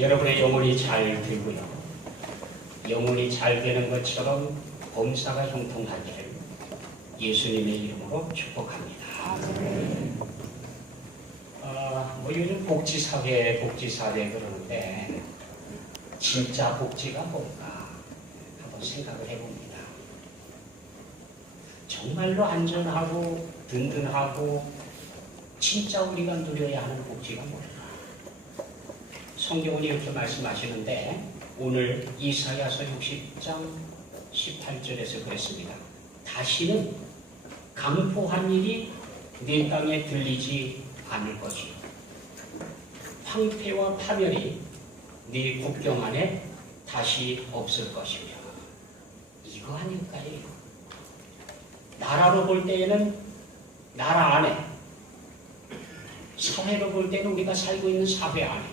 여러분의 영혼이 잘 되고요. 영혼이 잘 되는 것처럼 범사가 형통하기를 예수님의 이름으로 축복합니다. 요즘 복지사회 그러는데 진짜 복지가 뭘까 한번 생각을 해봅니다. 정말로 안전하고 든든하고 진짜 우리가 누려야 하는 복지가 뭘까? 성경은 이렇게 말씀하시는데 오늘 이사야서 60장 18절에서 그랬습니다. 다시는 강포한 일이 내 땅에 들리지 않을 것이요 황폐와 파멸이 네 국경 안에 다시 없을 것이며. 이거 아닐까요? 나라로 볼 때에는 나라 안에, 사회로 볼 때는 우리가 살고 있는 사회 안에,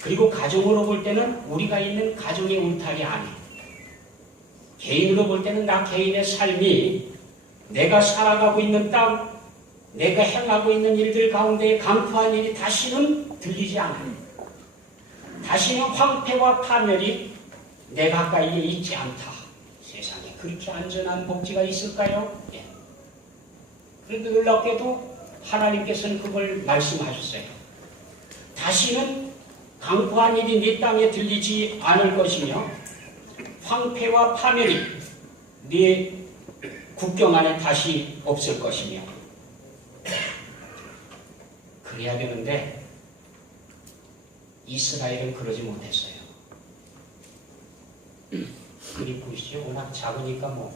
그리고 가정으로 볼 때는 우리가 있는 가정의 울타리 안에, 개인으로 볼 때는 나 개인의 삶이 내가 살아가고 있는 땅, 내가 행하고 있는 일들 가운데 강포한 일이 다시는 들리지 않아요. 다시는 황폐와 파멸이 내 가까이에 있지 않다. 세상에 그렇게 안전한 복지가 있을까요? 예. 그런데 놀랍게도 하나님께서는 그걸 말씀하셨어요. 다시는 강포한 일이 네 땅에 들리지 않을 것이며 황폐와 파멸이 네 국경 안에 다시 없을 것이며. 그래야 되는데 이스라엘은 그러지 못했어요. 그리 보시죠. 워낙 작으니까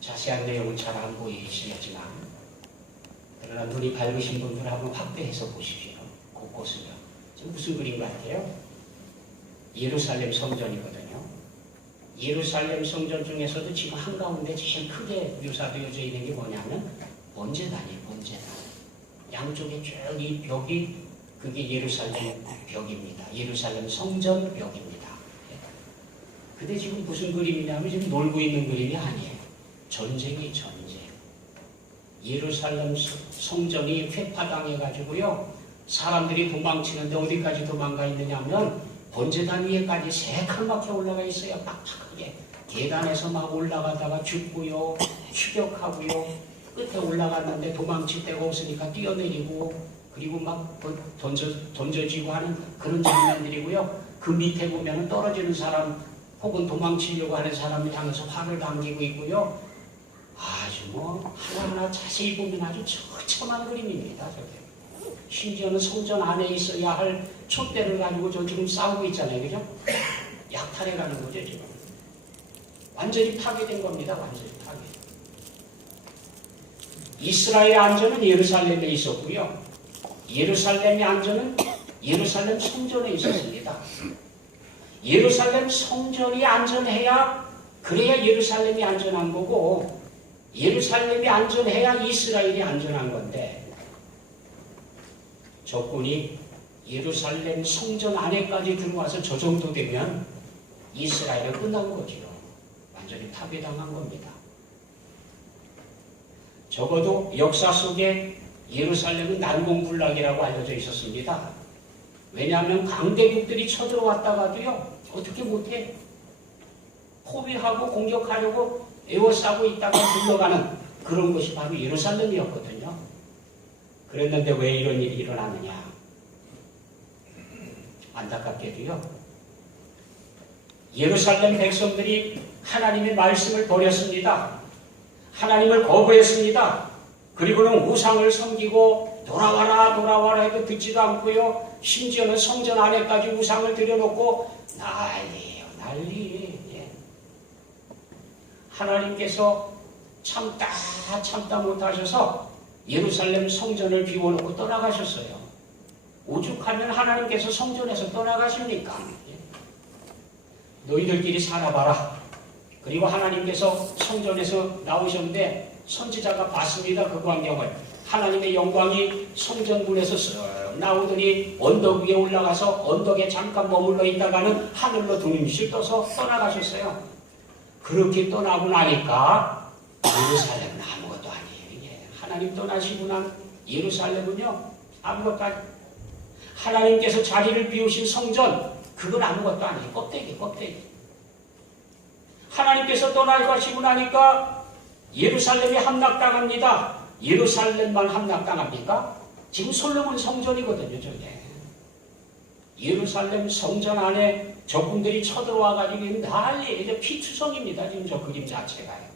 자세한 내용은 잘 안 보이시겠지만, 그러나 눈이 밝으신 분들 한번 확대해서 보십시오. 곳곳을요. 지금 무슨 그림 같아요? 예루살렘 성전이거든요. 예루살렘 성전 중에서도 지금 한가운데 제일 크게 묘사되어져 있는 게 뭐냐면 번제단이에요. 번제단. 양쪽에 쭉 이 벽이 그게 예루살렘 벽입니다. 예루살렘 성전 벽입니다. 근데 지금 무슨 그림이냐면 지금 놀고 있는 그림이 아니에요. 전쟁이 전쟁. 예루살렘 성전이 회파당해가지고요. 사람들이 도망치는데 어디까지 도망가 있느냐면 번제단 위에까지 세 칸밖에 올라가 있어요. 빡빡하게. 계단에서 막 올라가다가 죽고요. 추격하고요. 끝에 올라갔는데 도망칠 데가 없으니까 뛰어내리고, 그리고 막 던져지고 하는 그런 장면들이고요. 그 밑에 보면 떨어지는 사람 혹은 도망치려고 하는 사람을 향해서 활을 당기고 있고요. 아주 하나하나 자세히 보면 아주 처참한 그림입니다. 저게. 심지어는 성전 안에 있어야 할 촛대를 가지고 저 지금 싸우고 있잖아요. 그죠? 약탈해가는 거죠, 지금. 완전히 파괴된 겁니다. 완전히 파괴. 이스라엘의 안전은 예루살렘에 있었고요. 예루살렘의 안전은 예루살렘 성전에 있었습니다. 예루살렘 성전이 안전해야, 그래야 예루살렘이 안전한 거고, 예루살렘이 안전해야 이스라엘이 안전한 건데, 적군이 예루살렘 성전 안에까지 들어와서 저 정도 되면 이스라엘은 끝난 거죠. 완전히 파괴당한 겁니다. 적어도 역사 속에 예루살렘은 난공불락이라고 알려져 있었습니다. 왜냐하면 강대국들이 쳐들어왔다가도요, 어떻게 못해? 포위하고 공격하려고 에워싸고 있다가 물러가는 그런 것이 바로 예루살렘이었거든요. 그랬는데 왜 이런 일이 일어나느냐? 안타깝게도요, 예루살렘 백성들이 하나님의 말씀을 버렸습니다. 하나님을 거부했습니다. 그리고는 우상을 섬기고 돌아와라 해도 듣지도 않고요. 심지어는 성전 안에까지 우상을 들여놓고 난리예요, 난리. 예. 하나님께서 참다 못하셔서 예루살렘 성전을 비워놓고 떠나가셨어요. 오죽하면 하나님께서 성전에서 떠나가십니까? 예. 너희들끼리 살아봐라. 그리고 하나님께서 성전에서 나오셨는데 선지자가 봤습니다. 그 광경을. 하나님의 영광이 성전문에서 쓱 나오더니 언덕 위에 올라가서 언덕에 잠깐 머물러 있다가는 하늘로 둥실 떠서 떠나가셨어요. 그렇게 떠나고 나니까 예루살렘은 아무것도 아니에요. 이게 하나님 떠나시고 난 예루살렘은요, 아무것도 아니에요. 하나님께서 자리를 비우신 성전, 그건 아무것도 아니에요. 껍데기, 껍데기. 하나님께서 떠나가시고 나니까 예루살렘이 함락당합니다. 예루살렘만 함락당합니까? 지금 솔로몬 성전이거든요, 저게. 예루살렘 성전 안에 적군들이 쳐들어와가지고 난리, 이제 피투성입니다, 지금 저 그림 자체가요.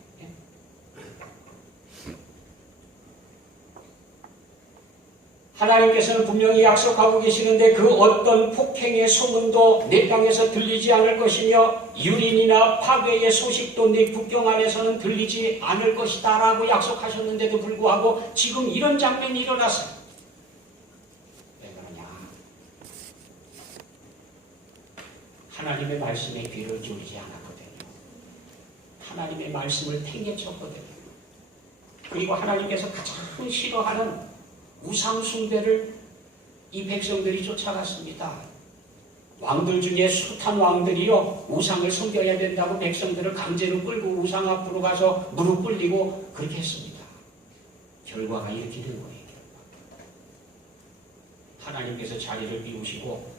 하나님께서는 분명히 약속하고 계시는데 그 어떤 폭행의 소문도 내 땅에서 들리지 않을 것이며 유린이나 파괴의 소식도 내 국경 안에서는 들리지 않을 것이다 라고 약속하셨는데도 불구하고 지금 이런 장면이 일어났어요. 왜 그러냐? 하나님의 말씀에 귀를 기울이지 않았거든요. 하나님의 말씀을 팽개쳤거든요. 그리고 하나님께서 가장 싫어하는 우상 숭배를 이 백성들이 쫓아갔습니다. 왕들 중에 숱한 왕들이요, 우상을 섬겨야 된다고 백성들을 강제로 끌고 우상 앞으로 가서 무릎 꿇리고 그렇게 했습니다. 결과가 이렇게 된 거예요. 하나님께서 자리를 비우시고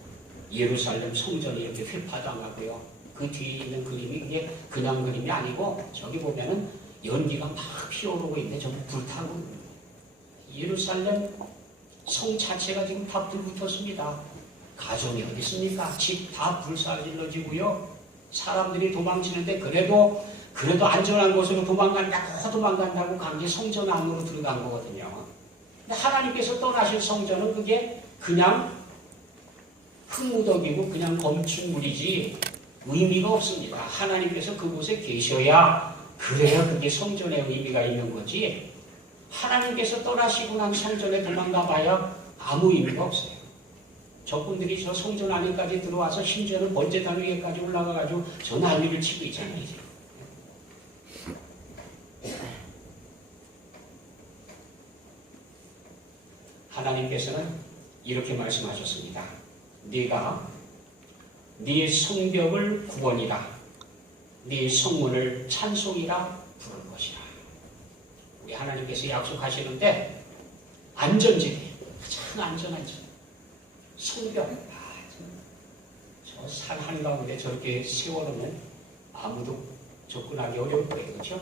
예루살렘 성전이 이렇게 휘파당하고요. 그 뒤에 있는 그림이 그게 그냥 그림이 아니고 저기 보면은 연기가 막 피어오르고 있는데 전부 불타고 예루살렘 성 자체가 지금 다 불붙었습니다. 가정이 어디 있습니까? 집 다 불살질러지고요. 사람들이 도망치는데 그래도 안전한 곳으로 도망간다고 강제 성전 안으로 들어간 거거든요. 근데 하나님께서 떠나신 성전은 그게 그냥 흙무더기고 그냥 검춘물이지 의미가 없습니다. 하나님께서 그곳에 계셔야 그래야 그게 성전의 의미가 있는 거지. 하나님께서 떠나시고 난 성전에 도망가 봐야 아무 의미가 없어요. 적군들이 저 성전 안에까지 들어와서 심지어는 번제단 위에까지 올라가가지고 저 난리를 치고 있잖아요. 하나님께서는 이렇게 말씀하셨습니다. 네가 네 성벽을 구원이라 네 성문을 찬송이라 부를 것이라. 우리 하나님께서 약속하시는데 안전지대, 가장 안전한 집, 성벽. 저 산 한가운데 저렇게 세워놓으면 아무도 접근하기 어려울 거예요. 그렇죠?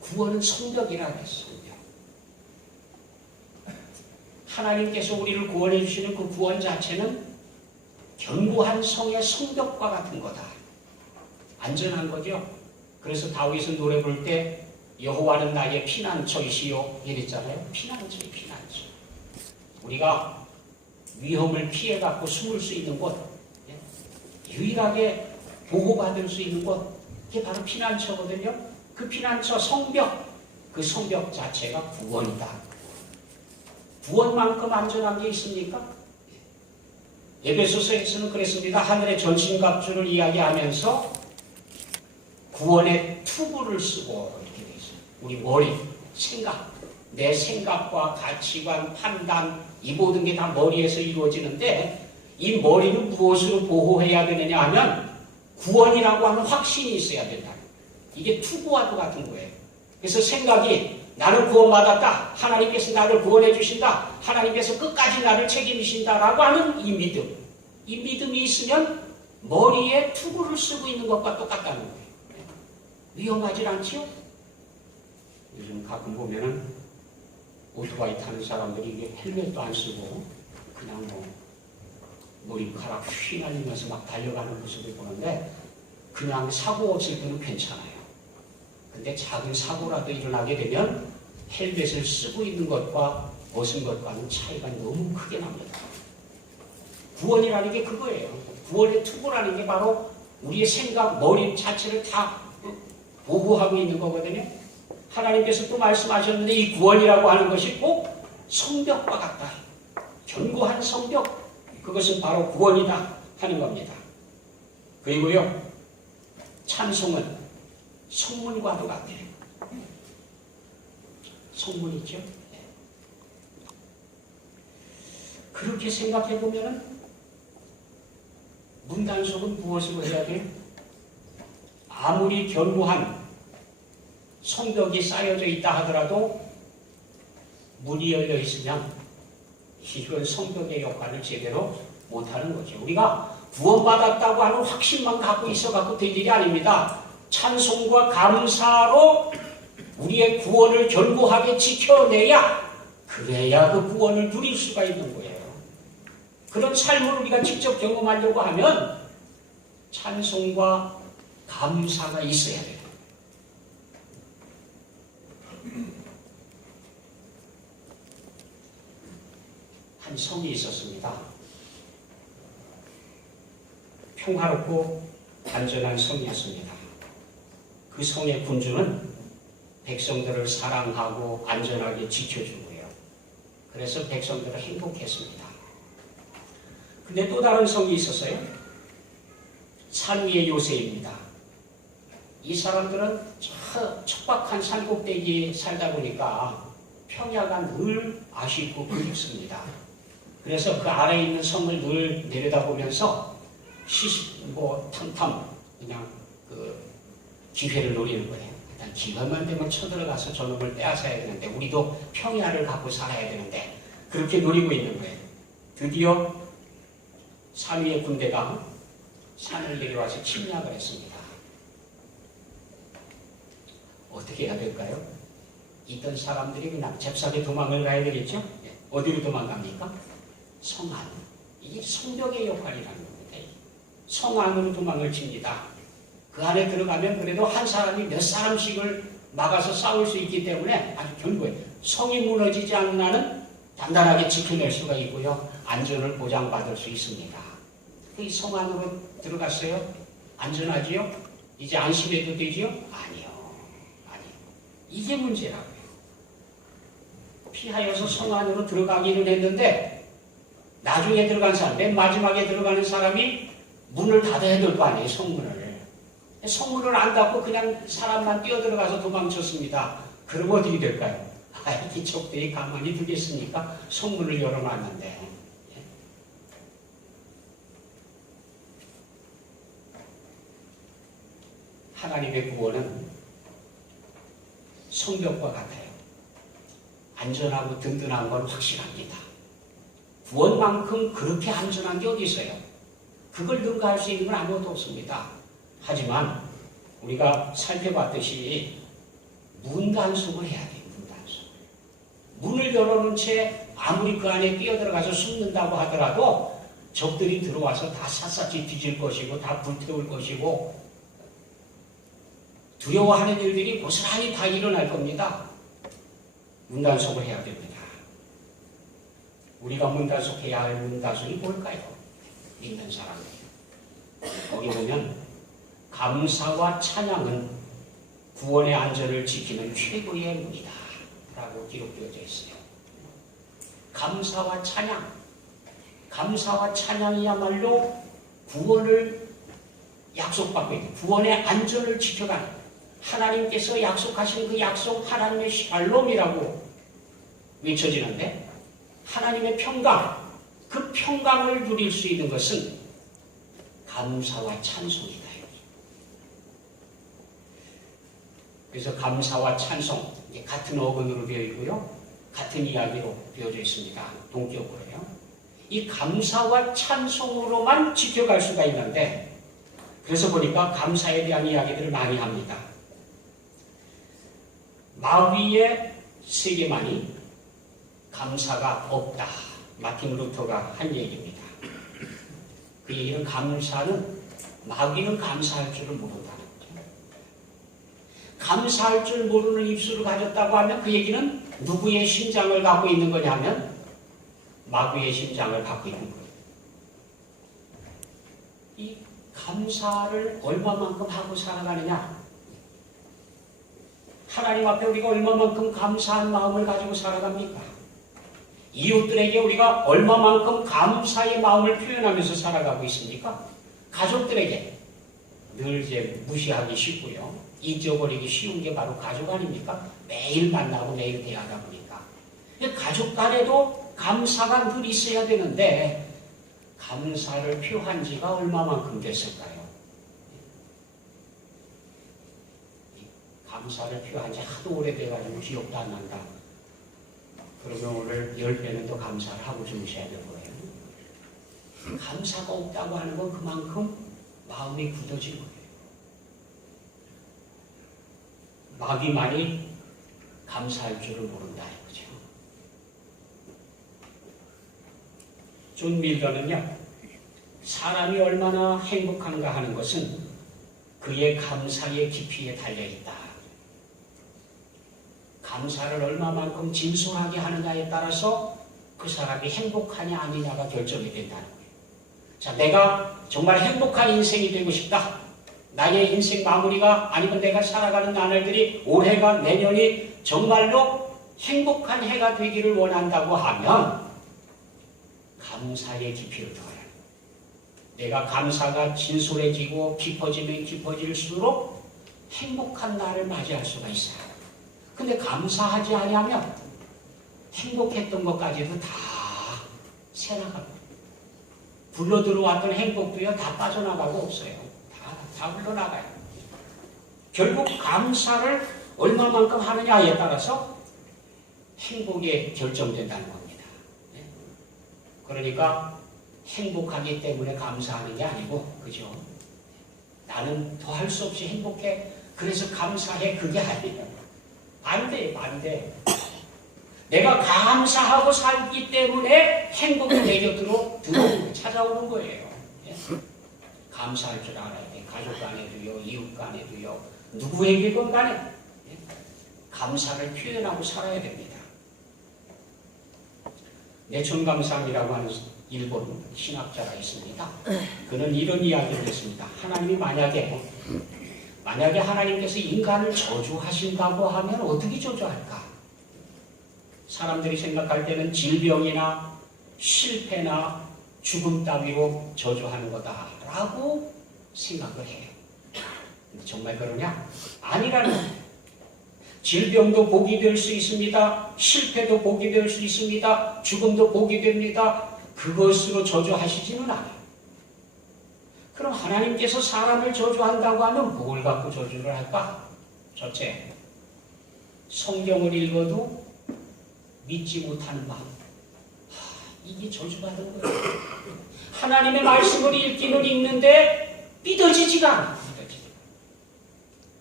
구원은 성벽이라고 했어요. 하나님께서 우리를 구원해 주시는 그 구원 자체는 견고한 성의 성벽과 같은 거다. 안전한 거죠. 그래서 다윗은 노래 부를 때 여호와는 나의 피난처이시요 이랬잖아요. 피난처. 우리가 위험을 피해갖고 숨을 수 있는 곳, 유일하게 보호받을 수 있는 곳, 그게 바로 피난처거든요. 그 피난처 성벽, 그 성벽 자체가 구원이다. 구원만큼 안전한 게 있습니까? 에베소서에서는 그랬습니다. 하늘의 전신갑주를 이야기하면서 구원의 투구를 쓰고 이렇게 되어 있어요. 우리 머리, 생각, 내 생각과 가치관, 판단, 이 모든 게 다 머리에서 이루어지는데 이 머리는 무엇으로 보호해야 되느냐 하면 구원이라고 하는 확신이 있어야 된다. 이게 투구와도 같은 거예요. 그래서 생각이 나는 구원받았다. 하나님께서 나를 구원해 주신다. 하나님께서 끝까지 나를 책임지신다라고 하는 이 믿음. 이 믿음이 있으면 머리에 투구를 쓰고 있는 것과 똑같다는 거예요. 위험하지 않지요? 요즘 가끔 보면은 오토바이 타는 사람들이 이게 헬멧도 안 쓰고 그냥 머리카락 휘날리면서 막 달려가는 모습을 보는데 그냥 사고 없을 때는 괜찮아요. 근데 작은 사고라도 일어나게 되면 헬멧을 쓰고 있는 것과 벗은 것과는 차이가 너무 크게 납니다. 구원이라는 게 그거예요. 구원의 투구라는 게 바로 우리의 생각, 머리 자체를 다 보호하고 있는 거거든요. 하나님께서 또 말씀하셨는데 이 구원이라고 하는 것이 꼭 성벽과 같다. 견고한 성벽, 그것은 바로 구원이다 하는 겁니다. 그리고요, 찬송은 성문과도 같아요. 성문 있죠? 그렇게 생각해 보면 문단속은 무엇으로 해야 돼요? 아무리 견고한 성벽이 쌓여져 있다 하더라도 문이 열려 있으면 이건 성벽의 역할을 제대로 못하는 거죠. 우리가 구원받았다고 하는 확신만 갖고 있어갖고 될 일이 아닙니다. 찬송과 감사로 우리의 구원을 견고하게 지켜내야, 그래야 그 구원을 누릴 수가 있는 거예요. 그런 삶을 우리가 직접 경험하려고 하면 찬송과 감사가 있어야 돼요. 한 성이 있었습니다. 평화롭고 안전한 성이었습니다. 그 성의 군주는 백성들을 사랑하고 안전하게 지켜주고요. 그래서 백성들은 행복했습니다. 근데 또 다른 성이 있었어요. 산 위의 요새입니다. 이 사람들은 저 척박한 산꼭대기에 살다 보니까 평야가 늘 아쉽고 그립습니다. 그래서 그 아래에 있는 성을 늘 내려다보면서 탐탐 그냥 그 기회를 노리는 거예요. 일단 기회만 되면 쳐들어가서 저놈을 빼앗아야 되는데, 우리도 평야를 갖고 살아야 되는데, 그렇게 노리고 있는 거예요. 드디어 산 위의 군대가 산을 내려와서 침략을 했습니다. 어떻게 해야 될까요? 있던 사람들이 그냥 잽싸게 도망을 가야 되겠죠? 어디로 도망갑니까? 성 안. 이게 성벽의 역할이라는 겁니다. 성 안으로 도망을 칩니다. 그 안에 들어가면 그래도 한 사람이 몇 사람씩을 막아서 싸울 수 있기 때문에 아주 견고해요. 성이 무너지지 않는 한은 단단하게 지켜낼 수가 있고요. 안전을 보장받을 수 있습니다. 이 성 안으로 들어갔어요? 안전하지요? 이제 안심해도 되지요? 아니요. 이게 문제라고요. 피하여서 성 안으로 들어가기는 했는데, 나중에 들어간 사람, 맨 마지막에 들어가는 사람이 문을 닫아야 될 거 아니에요, 성문을. 성문을 안 닫고 그냥 사람만 뛰어들어가서 도망쳤습니다. 그럼 어떻게 될까요? 이 적들이 가만히 두겠습니까? 성문을 열어놨는데. 하나님의 구원은 성벽과 같아요. 안전하고 든든한 건 확실합니다. 구원만큼 그렇게 안전한 게 어디 있어요? 그걸 능가할 수 있는 건 아무것도 없습니다. 하지만 우리가 살펴봤듯이 문단속을 해야 돼요. 문단속. 문을 열어놓은 채 아무리 그 안에 뛰어들어가서 숨는다고 하더라도 적들이 들어와서 다 샅샅이 뒤질 것이고 다 불태울 것이고 두려워하는 일들이 고스란히 다 일어날 겁니다. 문단속을 해야 됩니다. 우리가 문단속해야 할 문단속이 뭘까요? 믿는 사람들. 거기 보면 감사와 찬양은 구원의 안전을 지키는 최고의 문이다 라고 기록되어져 있어요. 감사와 찬양. 감사와 찬양이야말로 구원을 약속받고 있는, 구원의 안전을 지켜가는, 하나님께서 약속하신 그 약속, 하나님의 샬롬이라고 외쳐지는데, 하나님의 평강, 그 평강을 누릴 수 있는 것은 감사와 찬송이다. 그래서 감사와 찬송, 같은 어근으로 되어 있고요. 같은 이야기로 되어져 있습니다. 동격으로요. 이 감사와 찬송으로만 지켜갈 수가 있는데, 그래서 보니까 감사에 대한 이야기들을 많이 합니다. 마귀의 세계만이 감사가 없다. 마틴 루터가 한 얘기입니다. 그 얘기는 마귀는 감사할 줄을 모른다는 거죠. 감사할 줄 모르는 입술을 가졌다고 하면 그 얘기는 누구의 심장을 갖고 있는 거냐면 마귀의 심장을 갖고 있는 거예요. 이 감사를 얼마만큼 하고 살아가느냐? 하나님 앞에 우리가 얼마만큼 감사한 마음을 가지고 살아갑니까? 이웃들에게 우리가 얼마만큼 감사의 마음을 표현하면서 살아가고 있습니까? 가족들에게 늘 이제 무시하기 쉽고요. 잊어버리기 쉬운 게 바로 가족 아닙니까? 매일 만나고 매일 대하다 보니까. 가족 간에도 감사가 늘 있어야 되는데 감사를 표한 지가 얼마만큼 됐을까요? 감사를 표현한 지 하도 오래돼가지고 기억도 안 난다. 그러면 오늘 10배는 더 감사를 하고 주무셔야 될 거예요. 감사가 없다고 하는 건 그만큼 마음이 굳어진 거예요. 마귀만이 감사할 줄을 모른다 이거죠. 존 밀러는요, 사람이 얼마나 행복한가 하는 것은 그의 감사의 깊이에 달려있다. 감사를 얼마만큼 진솔하게 하느냐에 따라서 그 사람이 행복하냐 아니냐가 결정이 된다는 거예요. 자, 내가 정말 행복한 인생이 되고 싶다. 나의 인생 마무리가 아니면 내가 살아가는 나날들이 올해가 내년이 정말로 행복한 해가 되기를 원한다고 하면 감사의 깊이를 더해야 해요. 내가 감사가 진솔해지고 깊어지면 깊어질수록 행복한 날을 맞이할 수가 있어요. 근데 감사하지 아니하면 행복했던 것까지도 다 새나가고 불러 들어왔던 행복도요 다 빠져나가고 없어요. 다 흘러나가요. 결국 감사를 얼마만큼 하느냐에 따라서 행복이 결정된다는 겁니다. 그러니까 행복하기 때문에 감사하는 게 아니고, 그죠? 나는 더 할 수 없이 행복해. 그래서 감사해. 그게 아니에요. 반대. 내가 감사하고 살기 때문에 행복이 내 곁으로 찾아오는 거예요. 감사할 줄 알아야 돼. 가족 간에도요, 이웃 간에도요, 누구에게건 간에 감사를 표현하고 살아야 됩니다. 내촌감상이라고 하는 일본 신학자가 있습니다. 그는 이런 이야기를 했습니다. 하나님이 만약에 하나님께서 인간을 저주하신다고 하면 어떻게 저주할까? 사람들이 생각할 때는 질병이나 실패나 죽음 따위로 저주하는 거다라고 생각을 해요. 근데 정말 그러냐? 아니라는 거예요. 질병도 복이 될 수 있습니다. 실패도 복이 될 수 있습니다. 죽음도 복이 됩니다. 그것으로 저주하시지는 않아요. 그럼 하나님께서 사람을 저주한다고 하면 뭘 갖고 저주를 할까? 첫째, 성경을 읽어도 믿지 못하는 마음. 이게 저주받은 거예요. 하나님의 말씀을 읽기는 읽는데 믿어지지가 않아.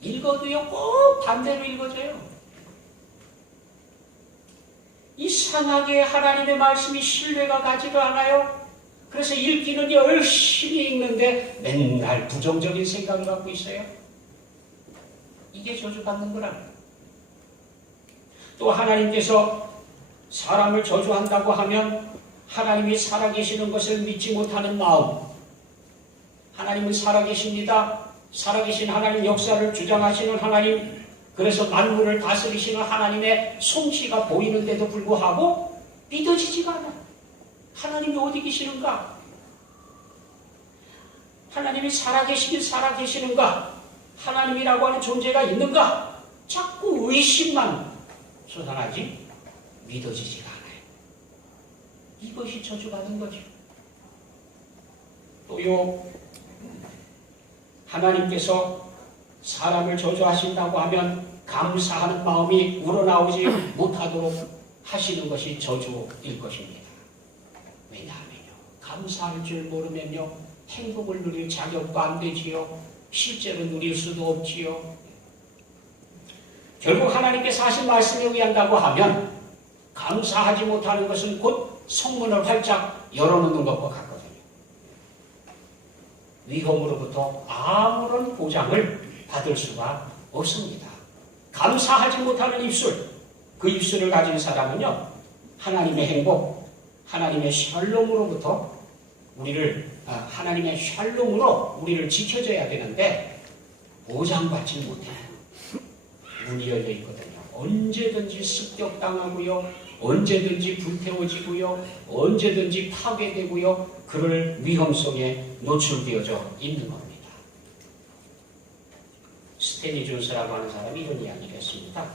읽어도요 꼭 반대로 읽어져요. 이상하게 하나님의 말씀이 신뢰가 가지가 않아요. 그래서 읽기는 열심히 읽는데 맨날 부정적인 생각을 갖고 있어요. 이게 저주받는 거랍니다. 또 하나님께서 사람을 저주한다고 하면 하나님이 살아계시는 것을 믿지 못하는 마음. 하나님은 살아계십니다. 살아계신 하나님, 역사를 주장하시는 하나님, 그래서 만물을 다스리시는 하나님의 솜씨가 보이는데도 불구하고 믿어지지가 않아요. 하나님이 어디 계시는가? 하나님이 살아계시긴 살아계시는가? 하나님이라고 하는 존재가 있는가? 자꾸 의심만 솟아나지 믿어지지가 않아요. 이것이 저주받은 거죠. 또요, 하나님께서 사람을 저주하신다고 하면 감사하는 마음이 우러나오지 못하도록 하시는 것이 저주일 것입니다. 왜냐하면요, 감사할 줄 모르면요, 행복을 누릴 자격도 안 되지요. 실제로 누릴 수도 없지요. 결국 하나님께서 하신 말씀에 의한다고 하면 감사하지 못하는 것은 곧 성문을 활짝 열어놓는 것과 같거든요. 위험으로부터 아무런 보장을 받을 수가 없습니다. 감사하지 못하는 입술, 그 입술을 가진 사람은요, 하나님의 행복, 하나님의 샬롬으로부터 하나님의 샬롬으로 우리를 지켜줘야 되는데 보장받지 못해요. 문이 열려 있거든요. 언제든지 습격당하고요, 언제든지 불태워지고요, 언제든지 파괴되고요, 그럴 위험 속에 노출되어져 있는 겁니다. 스탠리 존스라고 하는 사람이 이런 이야기를 했습니다.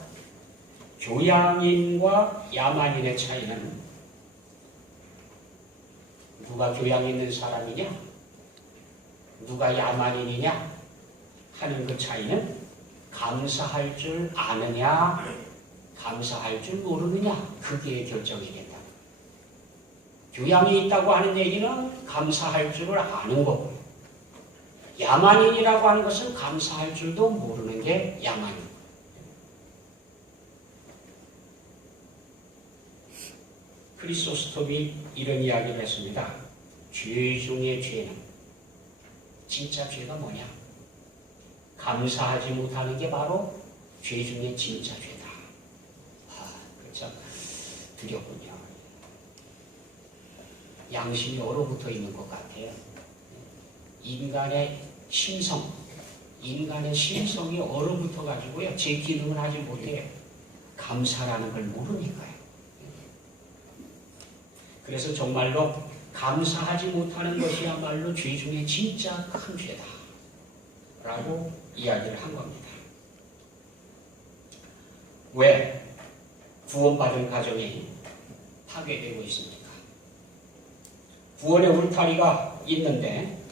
교양인과 야만인의 차이는 누가 교양 있는 사람이냐, 누가 야만인이냐 하는 그 차이는 감사할 줄 아느냐, 감사할 줄 모르느냐, 그게 결정이 된다. 교양이 있다고 하는 얘기는 감사할 줄을 아는 거고요. 야만인이라고 하는 것은 감사할 줄도 모르는 게 야만인. 크리소스톱이 이런 이야기를 했습니다. 죄 중의 죄는, 진짜 죄가 뭐냐? 감사하지 못하는 게 바로 죄 중에 진짜 죄다. 그렇죠. 두렵군요. 양심이 얼어붙어 있는 것 같아요. 인간의 심성이 얼어붙어 가지고요, 제 기능을 하지 못해요. 감사라는 걸 모르니까요. 그래서 정말로 감사하지 못하는 것이야말로 죄 중에 진짜 큰 죄다 라고 이야기를 한 겁니다. 왜 구원받은 가정이 파괴되고 있습니까? 구원의 울타리가 있는데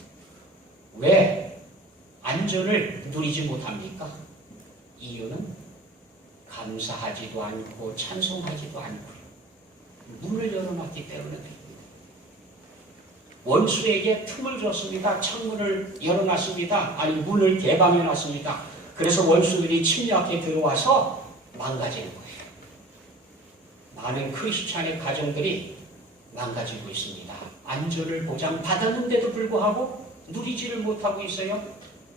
왜 안전을 누리지 못합니까? 이유는 감사하지도 않고 찬송하지도 않고 문을 열어놨기 때문에 원수에게 틈을 줬습니다. 창문을 열어놨습니다. 아니 문을 개방해놨습니다. 그래서 원수들이 침략해 들어와서 망가지는 거예요. 많은 크리스찬의 가정들이 망가지고 있습니다. 안전을 보장받았는데도 불구하고 누리지를 못하고 있어요.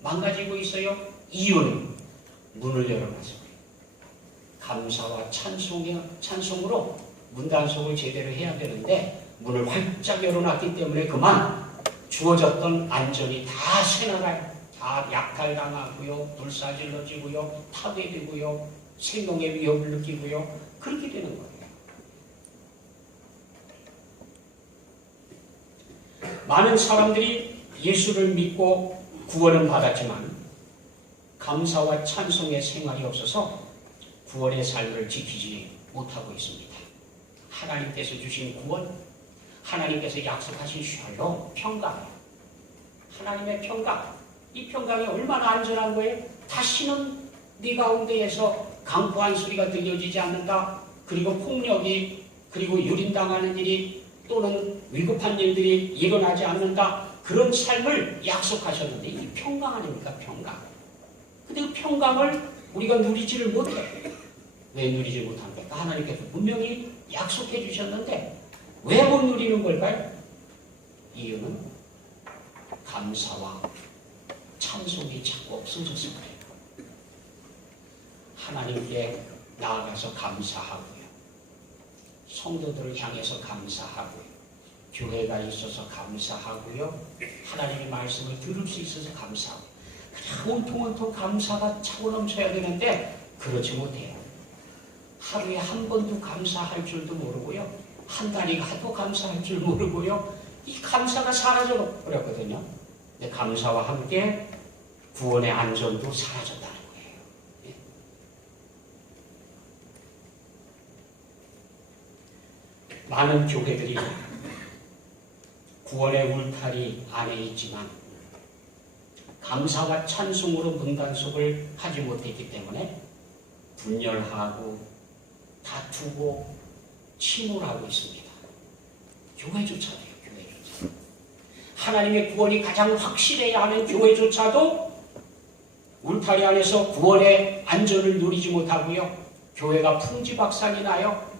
망가지고 있어요. 이유는 문을 열어놨습니다. 감사와 찬송으로 문단속을 제대로 해야 되는데 문을 활짝 열어놨기 때문에 그만 주어졌던 안전이 다 새나가요. 다 약탈당하고요, 불사질러지고요, 파괴되고요, 생명의 위협을 느끼고요, 그렇게 되는 거예요. 많은 사람들이 예수를 믿고 구원은 받았지만 감사와 찬송의 생활이 없어서 구원의 삶을 지키지 못하고 있습니다. 하나님께서 주신 구원, 하나님께서 약속하신 샬롬, 평강, 하나님의 평강, 이 평강이 얼마나 안전한 거예요? 다시는 네 가운데에서 강포한 소리가 들려지지 않는다. 그리고 폭력이, 그리고 유린당하는 일이 또는 위급한 일들이 일어나지 않는다. 그런 삶을 약속하셨는데 이 평강 아닙니까? 평강. 근데 그 평강을 우리가 누리지를 못해요. 왜 누리지 못합니까? 하나님께서 분명히 약속해 주셨는데 왜 못 누리는 걸까요? 이유는 감사와 찬송이 자꾸 없어져서 그래요. 하나님께 나아가서 감사하고요. 성도들을 향해서 감사하고요. 교회가 있어서 감사하고요. 하나님의 말씀을 들을 수 있어서 감사하고 그냥 온통 감사가 차고 넘쳐야 되는데 그렇지 못해요. 하루에 한 번도 감사할 줄도 모르고요. 한 달이 가도 감사할 줄 모르고요. 이 감사가 사라져 버렸거든요. 근데 감사와 함께 구원의 안전도 사라졌다는 거예요. 예. 많은 교회들이 구원의 울타리 안에 있지만 감사와 찬송으로 문단속을 하지 못했기 때문에 분열하고 다투고 침울하고 있습니다. 교회조차도요. 교회조차. 하나님의 구원이 가장 확실해야 하는 교회조차도 울타리 안에서 구원의 안전을 누리지 못하고요. 교회가 풍지박산이 나요.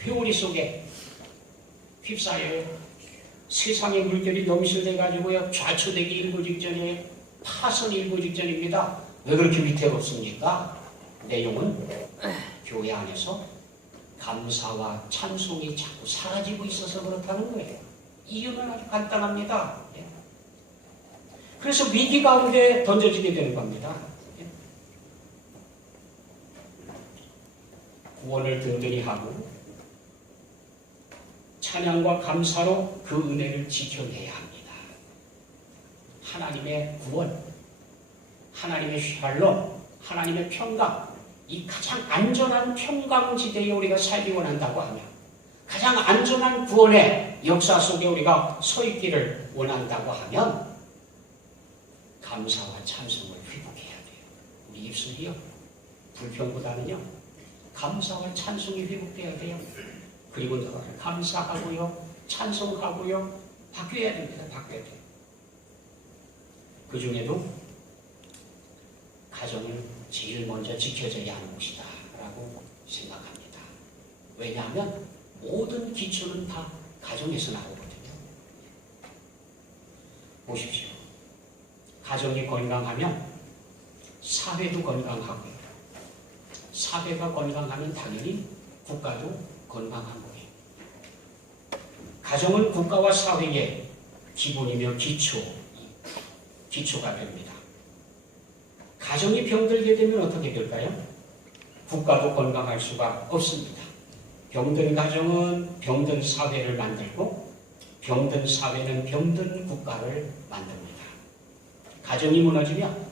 회오리 속에 휩싸여요. 세상의 물결이 넘실대가지고요. 좌초되기 일부 직전이에요. 파선이 일부 직전입니다. 왜 그렇게 위태롭습니까? 내용은 교회 안에서 감사와 찬송이 자꾸 사라지고 있어서 그렇다는 거예요. 이유는 아주 간단합니다. 그래서 위기 가운데 던져지게 되는 겁니다. 구원을 든든히 하고 찬양과 감사로 그 은혜를 지켜내야 합니다. 하나님의 구원, 하나님의 샬롬, 하나님의 평강, 이 가장 안전한 평강지대에 우리가 살기 원한다고 하면, 가장 안전한 구원의 역사 속에 우리가 서 있기를 원한다고 하면 감사와 찬송을 회복해야 돼요. 우리 입술이요. 불평보다는요. 감사와 찬송이 회복되어야 돼요. 그리고 늘 감사하고요. 찬송하고요. 바뀌어야 됩니다. 바뀌어야 돼요. 그 중에도 가정을 제일 먼저 지켜져야 하는 곳이다 라고 생각합니다. 왜냐하면 모든 기초는 다 가정에서 나오거든요. 보십시오. 가정이 건강하면 사회도 건강하고요. 사회가 건강하면 당연히 국가도 건강한 거예요. 가정은 국가와 사회의 기본이며 기초가 됩니다. 가정이 병들게 되면 어떻게 될까요? 국가도 건강할 수가 없습니다. 병든 가정은 병든 사회를 만들고 병든 사회는 병든 국가를 만듭니다. 가정이 무너지면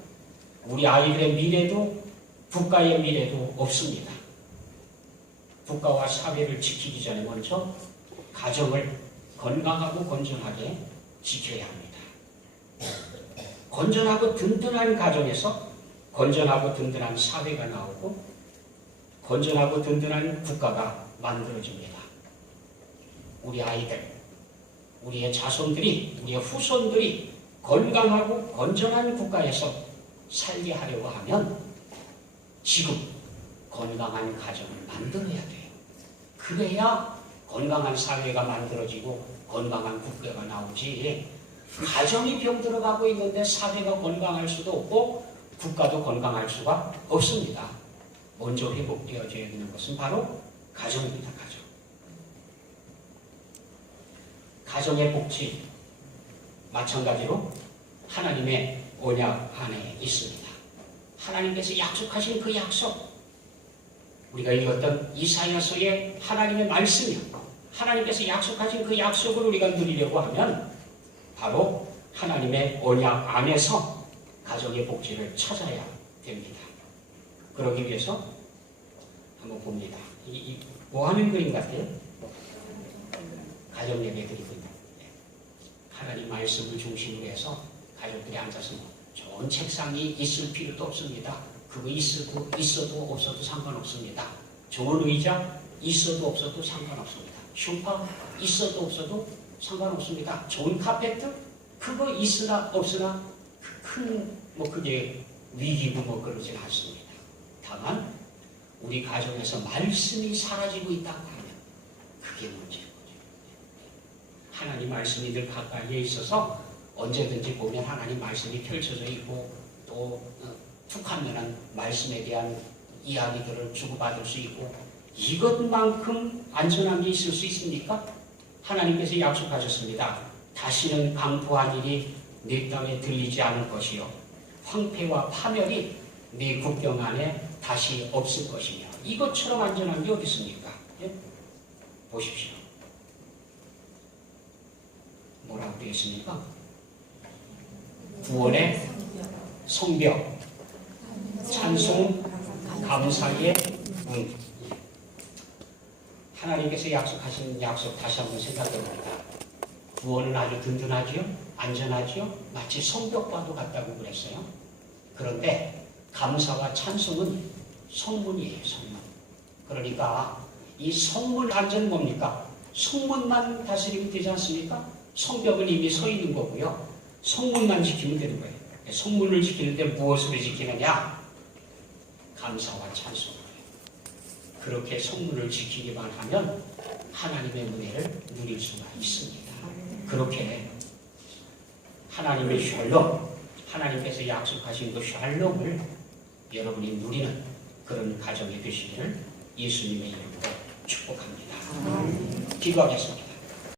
우리 아이들의 미래도 국가의 미래도 없습니다. 국가와 사회를 지키기 전에 먼저 가정을 건강하고 건전하게 지켜야 합니다. 건전하고 든든한 가정에서 건전하고 든든한 사회가 나오고 건전하고 든든한 국가가 만들어집니다. 우리 아이들, 우리의 자손들이, 우리의 후손들이 건강하고 건전한 국가에서 살게 하려고 하면 지금 건강한 가정을 만들어야 돼요. 그래야 건강한 사회가 만들어지고 건강한 국가가 나오지. 가정이 병들어가고 있는데 사회가 건강할 수도 없고 국가도 건강할 수가 없습니다. 먼저 회복되어져야 되는 것은 바로 가정입니다. 가정. 가정의 복지 마찬가지로 하나님의 언약 안에 있습니다. 하나님께서 약속하신 그 약속, 우리가 읽었던 이사야서의 하나님의 말씀이요. 하나님께서 약속하신 그 약속을 우리가 누리려고 하면 바로 하나님의 언약 안에서 가정의 복지를 찾아야 됩니다. 그러기 위해서 한번 봅니다. 뭐 하는 그림 같아요? 가정 예배 드리고 있는. 하나님 말씀을 중심으로 해서 가족들이 앉아서 좋은 책상이 있을 필요도 없습니다. 그거 있어도 없어도 상관없습니다. 좋은 의자 있어도 없어도 상관없습니다. 쇼파 있어도 없어도 상관없습니다. 좋은 카페트 그거 있으나 없으나 그게 위기고 그러진 않습니다. 다만 우리 가정에서 말씀이 사라지고 있다고 하면 그게 문제인 거죠. 하나님 말씀이 늘 가까이에 있어서 언제든지 보면 하나님 말씀이 펼쳐져 있고 또 툭하면 말씀에 대한 이야기들을 주고받을 수 있고 이것만큼 안전한 게 있을 수 있습니까? 하나님께서 약속하셨습니다. 다시는 강포한 일이 네 땅에 들리지 않을 것이요 황폐와 파멸이 네 국경 안에 다시 없을 것이며 이것처럼 안전한 게 어디 있습니까? 예? 보십시오. 뭐라고 되어 있습니까? 구원의 성벽, 찬송, 감사의 문. 하나님께서 약속하신 약속 다시 한번 생각해봅니다. 구원은 아주 든든하지요? 안전하지요? 마치 성벽과도 같다고 그랬어요. 그런데 감사와 찬송은 성문이에요. 성문. 그러니까 이 성문 안전은 뭡니까? 성문만 다스리면 되지 않습니까? 성벽은 이미 서 있는 거고요. 성문만 지키면 되는 거예요. 성문을 지키는데 무엇으로 지키느냐? 감사와 찬송을. 그렇게 성문을 지키기만 하면 하나님의 은혜를 누릴 수가 있습니다. 그렇게 하나님의 샬롬, 하나님께서 약속하신 그 샬롬을 여러분이 누리는 그런 가정이 되시기를 예수님의 이름으로 축복합니다. 기도하겠습니다.